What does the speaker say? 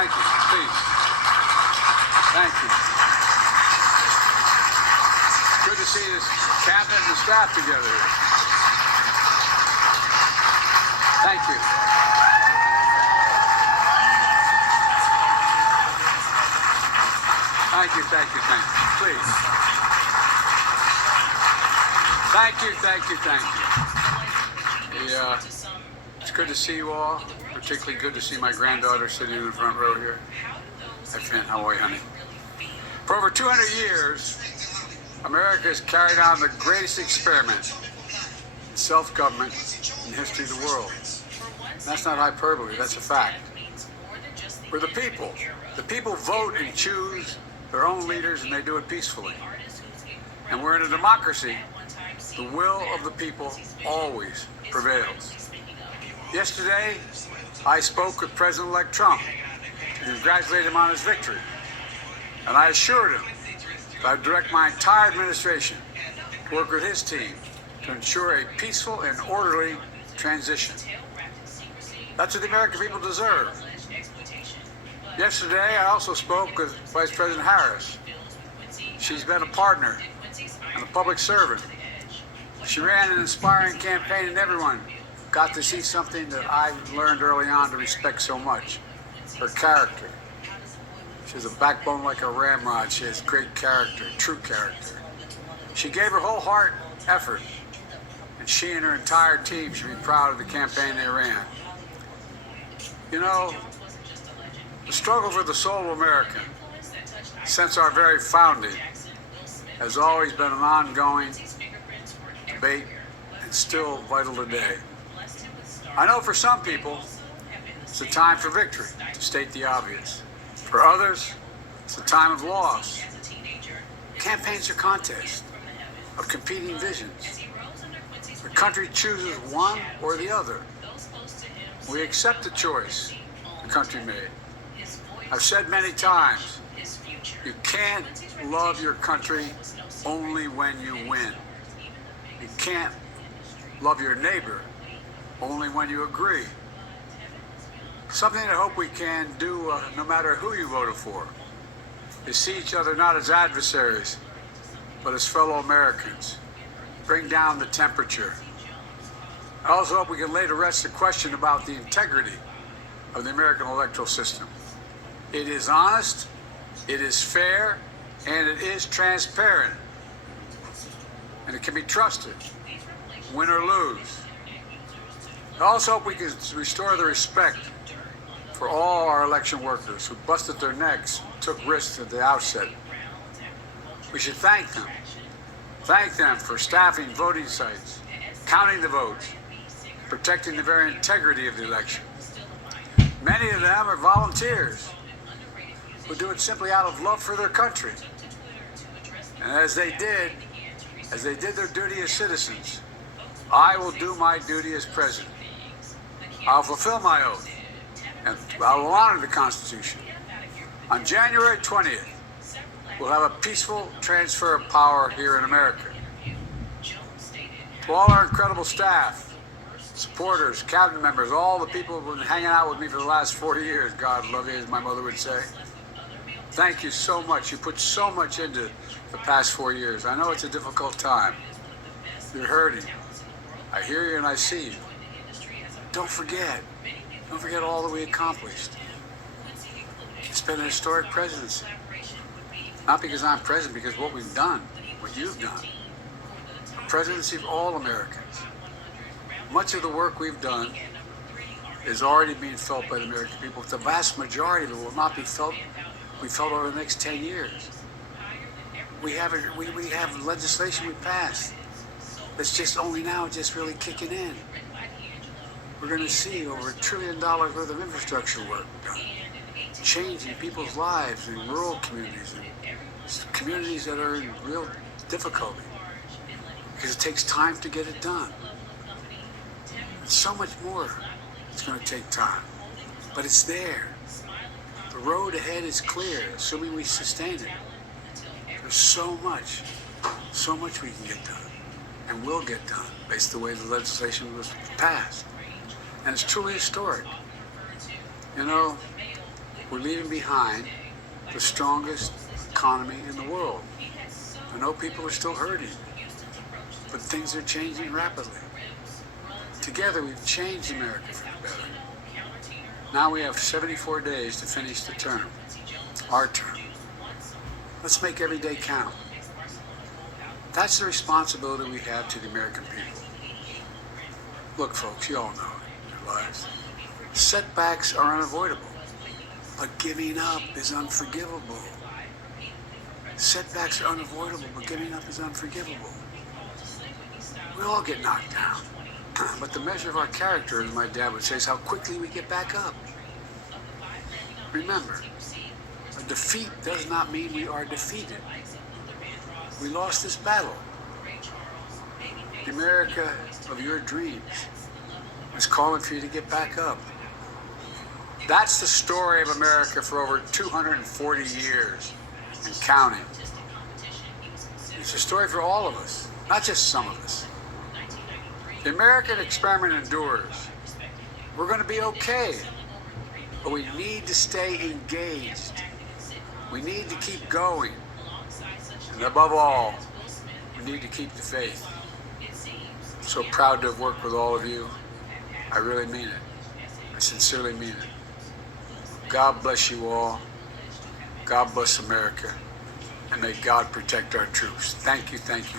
Thank you. Please. Thank you. Good to see this cabinet and staff together here. Thank you. Thank you, thank you, thank you. Please. Thank you, thank you, thank you. It's good to see you all. Particularly good to see my granddaughter sitting in the front row here. Hi, Finn. How are you, honey? For over 200 years, America has carried on the greatest experiment in self-government in the history of the world. And that's not hyperbole, that's a fact. We're the people. The people vote and choose their own leaders, and they do it peacefully. And we're in a democracy. The will of the people always prevails. Yesterday, I spoke with President-elect Trump to congratulate him on his victory. And I assured him that I would direct my entire administration to work with his team to ensure a peaceful and orderly transition. That's what the American people deserve. Yesterday, I also spoke with Vice President Harris. She's been a partner and a public servant. She ran an inspiring campaign, and everyone got to see something that I learned early on to respect so much: her character. She has a backbone like a ramrod. She has great character, true character. She gave her whole heart effort, and she and her entire team should be proud of the campaign they ran. You know, the struggle for the soul of America, since our very founding, has always been an ongoing debate and still vital today. I know for some people, it's a time for victory, to state the obvious. For others, it's a time of loss. Campaigns are contests of competing visions. The country chooses one or the other. We accept the choice the country made. I've said many times, you can't love your country only when you win. You can't love your neighbor only when you agree. Something I hope we can do, no matter who you voted for, is see each other not as adversaries, but as fellow Americans. Bring down the temperature. I also hope we can lay to rest the question about the integrity of the American electoral system. It is honest, it is fair, and it is transparent. And it can be trusted, win or lose. I also hope we can restore the respect for all our election workers who busted their necks, took risks at the outset. We should thank them. Thank them for staffing voting sites, counting the votes, protecting the very integrity of the election. Many of them are volunteers who do it simply out of love for their country. And as they did their duty as citizens, I will do my duty as president. I'll fulfill my oath, and I will honor the Constitution. On January 20th, we'll have a peaceful transfer of power here in America. To all our incredible staff, supporters, cabinet members, all the people who've been hanging out with me for the last 40 years, God love you, as my mother would say. Thank you so much. You put so much into the past 4 years. I know it's a difficult time. You're hurting. I hear you and I see you. Don't forget all that we accomplished. It's been a historic presidency. Not because I'm president, because what we've done, what you've done. A presidency of all Americans. Much of the work we've done is already being felt by the American people. The vast majority of it will not be felt over the next 10 years. We have legislation we passed that's just only now just really kicking in. We're going to see over $1 trillion worth of infrastructure work done, changing people's lives in rural communities and communities that are in real difficulty, because it takes time to get it done. So much more it's going to take time, but it's there. The road ahead is clear, assuming we sustain it. There's so much we can get done, and will get done, based on the way the legislation was passed. And it's truly historic. You know, We're leaving behind the strongest economy in the world. I know people are still hurting, but things are changing rapidly. Together, we've changed America for the better. Now we have 74 days to finish the term, our term. Let's make every day count. That's the responsibility we have to the American people. Look, folks, you all know it in your lives. Setbacks are unavoidable, but giving up is unforgivable. Setbacks are unavoidable, but giving up is unforgivable. We all get knocked down, but the measure of our character, as my dad would say, is how quickly we get back up. Remember, a defeat does not mean we are defeated. We lost this battle. The America of your dreams is calling for you to get back up. That's the story of America for over 240 years and counting. It's a story for all of us, not just some of us. The American experiment endures. We're going to be okay, but we need to stay engaged. We need to keep going. And above all, we need to keep the faith. I'm so proud to have worked with all of you. I really mean it. I sincerely mean it. God bless you all. God bless America. And may God protect our troops. Thank you, thank you.